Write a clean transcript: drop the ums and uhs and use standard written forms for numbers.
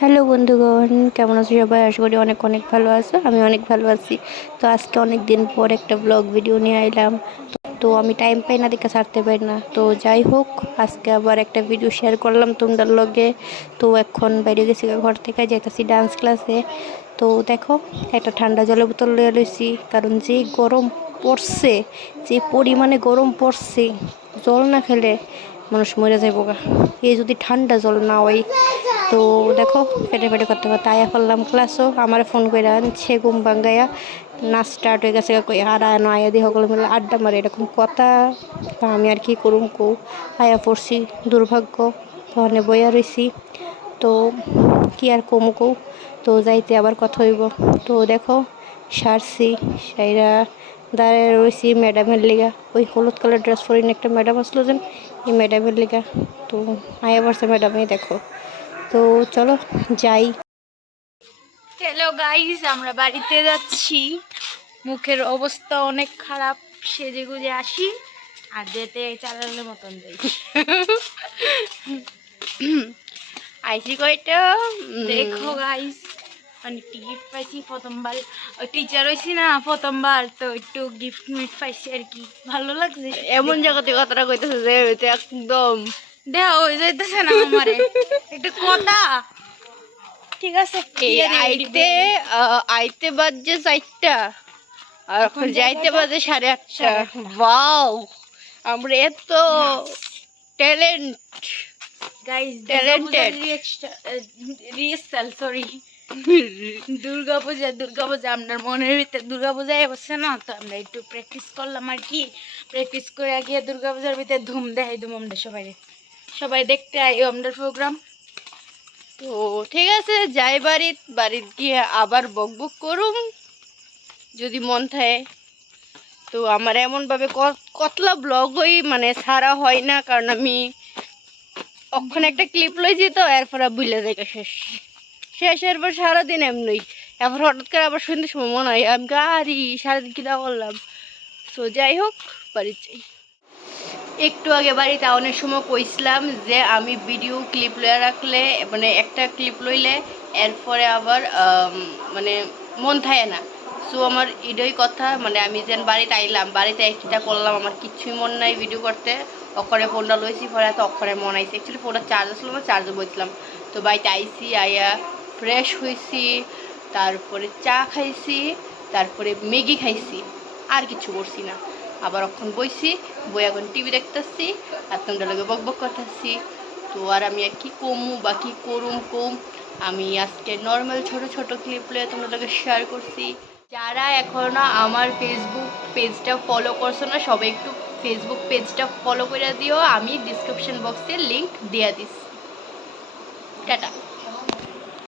Hello বন্ধুগণ, কেমন আছো সবাই? আশা করি অনেক অনেক ভালো আছো। আমি অনেক ভালো আছি। তো আজকে অনেক দিন পর একটা ব্লগ ভিডিও নিয়ে আইলাম। তো আমি টাইম পাই না, দেখে ছাড়তে পারি না। তো যাই হোক, আজকে আবার একটা ভিডিও শেয়ার করলাম তোমাদের লগে। তো এখন বাইরে গেছি, ঘর থেকে যাইতেছি ডান্স ক্লাসে। তো দেখো, একটা ঠান্ডা জলের বোতল লইয়া লইছি, কারণ যে গরম পড়ছে, যে পরিমাণে গরম পড়ছে, জল না খেলে মানুষ মরে যাইব গা। এই যদি ঠান্ডা জল না হয়, তো দেখো ফেটে ফেটে করতে করতে আয়া করলাম ক্লাসও। আমার ফোন করে আনছে ঘুম ভাঙ্গাইয়া, নাচ স্টার্ট হয়ে গেছে। কই আর আনো আয়া দিয়ে সকলে মিলে আড্ডা মারে, এরকম কথা। তা আমি আর কি করুম কৌ, আয়া পড়ছি, দুর্ভাগ্য। তখন বইয়া রইছি। তো কি আর কমু কৌ, তো যাইতে আবার কথা হইব। তো দেখো, সারছি, সাইরা দাঁড়ায় রয়েছি ম্যাডামের লিগা। ওই হলুদ কালার ড্রেস পরিনে একটা ম্যাডাম আসলো যেন, এই ম্যাডামের লিগা। তো আয়া পড়ছে ম্যাডামই, দেখো। তো চলো যাই। হ্যালো গাইস, আমরা বাড়িতে যাচ্ছি। মুখের অবস্থা অনেক খারাপ, সেজে গুজে আসি আর যেতে চালানোর মতন যাই। আইসি কয়টা দেখো গাইস, অনেকটি গিফট পাইছি প্রথমবার। টিচার হয়েছি না প্রথমবার, তো একটু গিফট মিট পাইছি আর কি, ভালো লাগছে। এমন জায়গাতে কথাটা কইতেছে যে হইতে একদম দেওয়া হয়ে যাইতেছে না আমারে একটু কথা। ঠিক আছে, এই আইতে আইতে বাজে 4টা, আর এখন যাইতে বাজে 8:30। ওয়াও, আমরা এত ট্যালেন্ট, গাইস, ট্যালেন্টেড। দুর্গাপূজা আপনার মনের ভিতরে দুর্গাপূজায় বসছে না, তো আমরা একটু প্র্যাকটিস করলাম আর কি। প্র্যাকটিস করে গিয়ে দুর্গাপূজার ভিতরে ধুম দেখাই ধুম আমরা সবাই দেখতে আই আমাদের প্রোগ্রাম। তো ঠিক আছে, যাই বাড়িত গিয়ে আবার বকবক করুম যদি মন থাকে। তো আমার এমনভাবে কতলা ব্লগ হই মানে ছাড়া হয় না, কারণ আমি ওখানে একটা ক্লিপ লইছি, তো এরপর বুঝলে যাই শেষের পর সারাদিন এমনি। এরপর হঠাৎ করে আবার সন্ধ্যের সময় মনে হয় আমি গাড়ি সারাদিন কিনা করলাম। তো যাই হোক, বাড়িতে যাই। একটু আগে বাড়িতে আওয়ানোর সময় কইছিলাম যে আমি ভিডিও ক্লিপ লইয়া রাখলে, মানে একটা ক্লিপ লইলে এরপরে আবার মানে মন থাকে না। সো আমার এটাই কথা, মানে আমি যেন বাড়িতে আইলাম, বাড়িতে একটা করলাম, আমার কিচ্ছুই মন নাই ভিডিও করতে। অক্ষরে ফোনটা লইছি, পরে তো অক্ষরে মন আইছে। অ্যাকচুয়ালি ফোনটা চার্জ আসলো, আমার চার্জে বসছিলাম। তো বাড়িতে আইসি, আইয়া ফ্রেশ হয়েছি, তারপরে চা খাইছি, তারপরে ম্যাগি খাইছি, আর কিছু করছি না। আবার অক্ষণ বইছি, বই এখন টিভি দেখতেছি, আর তোমরা লোকে বক বক করতেছি। তো আর আমি আর কি কমু বা কি করুম কম, আমি আজকে নর্মাল ছোট ছোট ক্লিপ লয়ে তোমরা লোকে শেয়ার করছি। যারা এখনো আমার ফেসবুক পেজটা ফলো করছো না, সবাই একটু ফেসবুক পেজটা ফলো করে দিও। আমি ডিসক্রিপশন বক্সে লিংক দিয়ে দিচ্ছি। টাটা।